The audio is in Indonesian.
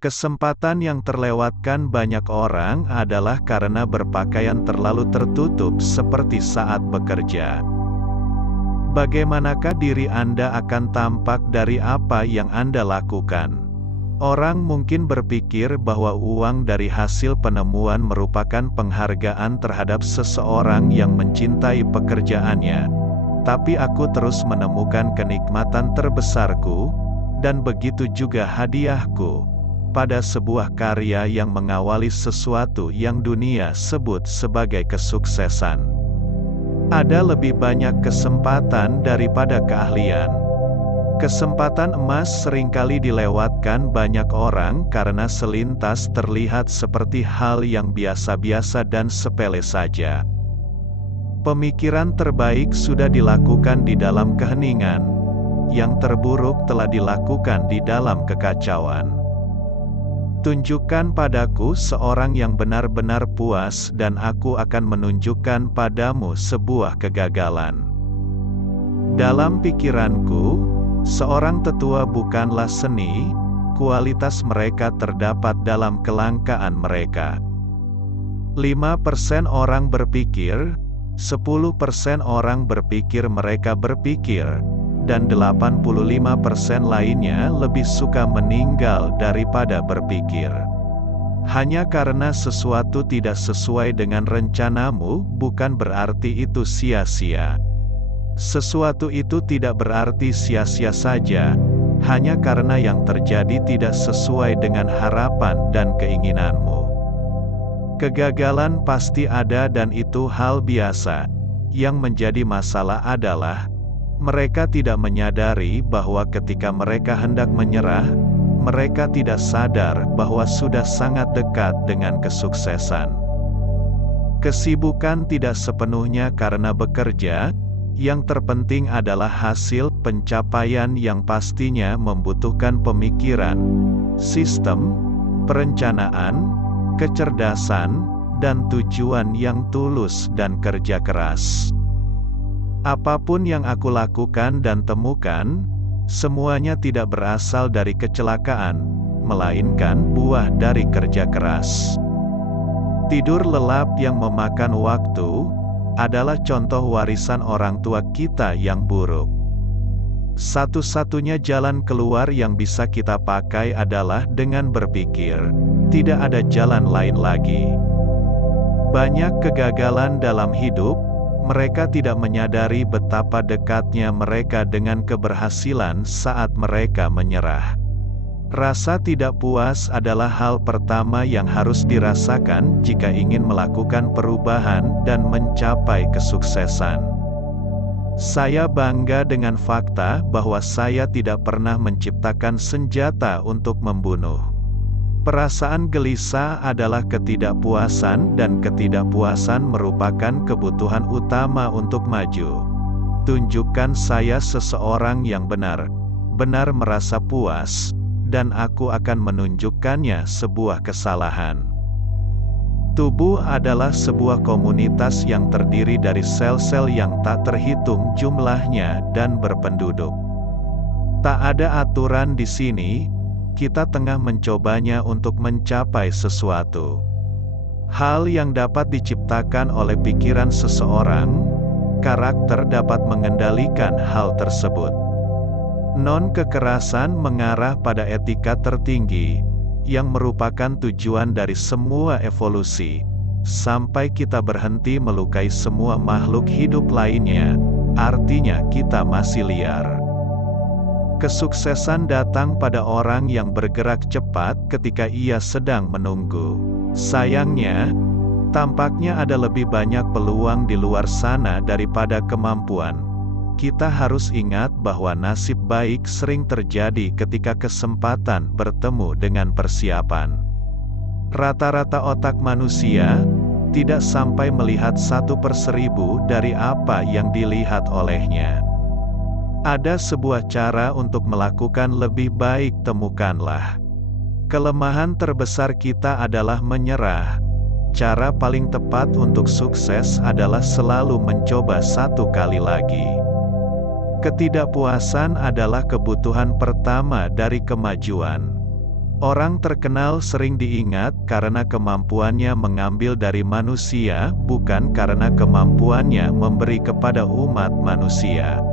Kesempatan yang terlewatkan banyak orang adalah karena berpakaian terlalu tertutup seperti saat bekerja. Bagaimanakah diri Anda akan tampak dari apa yang Anda lakukan? Orang mungkin berpikir bahwa uang dari hasil penemuan merupakan penghargaan terhadap seseorang yang mencintai pekerjaannya. Tapi aku terus menemukan kenikmatan terbesarku, dan begitu juga hadiahku, pada sebuah karya yang mengawali sesuatu yang dunia sebut sebagai kesuksesan. Ada lebih banyak kesempatan daripada keahlian. Kesempatan emas seringkali dilewatkan banyak orang karena selintas terlihat seperti hal yang biasa-biasa dan sepele saja. Pemikiran terbaik sudah dilakukan di dalam keheningan, yang terburuk telah dilakukan di dalam kekacauan. Tunjukkan padaku seorang yang benar-benar puas dan aku akan menunjukkan padamu sebuah kegagalan. Dalam pikiranku, seorang tetua bukanlah seni, kualitas mereka terdapat dalam kelangkaan mereka. 5% orang berpikir, 10% orang berpikir mereka berpikir, dan 85% lainnya lebih suka meninggal daripada berpikir. Hanya karena sesuatu tidak sesuai dengan rencanamu, bukan berarti itu sia-sia. Sesuatu itu tidak berarti sia-sia saja, hanya karena yang terjadi tidak sesuai dengan harapan dan keinginanmu. Kegagalan pasti ada dan itu hal biasa. Yang menjadi masalah adalah, mereka tidak menyadari bahwa ketika mereka hendak menyerah, mereka tidak sadar bahwa sudah sangat dekat dengan kesuksesan. Kesibukan tidak sepenuhnya karena bekerja, yang terpenting adalah hasil pencapaian yang pastinya membutuhkan pemikiran, sistem, perencanaan, kecerdasan, dan tujuan yang tulus dan kerja keras. Apapun yang aku lakukan dan temukan, semuanya tidak berasal dari kecelakaan, melainkan buah dari kerja keras. Tidur lelap yang memakan waktu, adalah contoh warisan orang tua kita yang buruk. Satu-satunya jalan keluar yang bisa kita pakai adalah dengan berpikir, tidak ada jalan lain lagi. Banyak kegagalan dalam hidup, mereka tidak menyadari betapa dekatnya mereka dengan keberhasilan saat mereka menyerah. Rasa tidak puas adalah hal pertama yang harus dirasakan jika ingin melakukan perubahan dan mencapai kesuksesan. Saya bangga dengan fakta bahwa saya tidak pernah menciptakan senjata untuk membunuh. Perasaan gelisah adalah ketidakpuasan dan ketidakpuasan merupakan kebutuhan utama untuk maju. Tunjukkan saya seseorang yang benar-benar merasa puas, dan aku akan menunjukkannya sebuah kesalahan. Tubuh adalah sebuah komunitas yang terdiri dari sel-sel yang tak terhitung jumlahnya dan berpenduduk. Tak ada aturan di sini. Kita tengah mencobanya untuk mencapai sesuatu. Hal yang dapat diciptakan oleh pikiran seseorang, karakter dapat mengendalikan hal tersebut. Non-kekerasan mengarah pada etika tertinggi, yang merupakan tujuan dari semua evolusi. Sampai kita berhenti melukai semua makhluk hidup lainnya, artinya kita masih liar. Kesuksesan datang pada orang yang bergerak cepat ketika ia sedang menunggu. Sayangnya, tampaknya ada lebih banyak peluang di luar sana daripada kemampuan. Kita harus ingat bahwa nasib baik sering terjadi ketika kesempatan bertemu dengan persiapan. Rata-rata otak manusia tidak sampai melihat 1/1000 dari apa yang dilihat olehnya. Ada sebuah cara untuk melakukan lebih baik, temukanlah. Kelemahan terbesar kita adalah menyerah. Cara paling tepat untuk sukses adalah selalu mencoba satu kali lagi. Ketidakpuasan adalah kebutuhan pertama dari kemajuan. Orang terkenal sering diingat karena kemampuannya mengambil dari manusia, bukan karena kemampuannya memberi kepada umat manusia.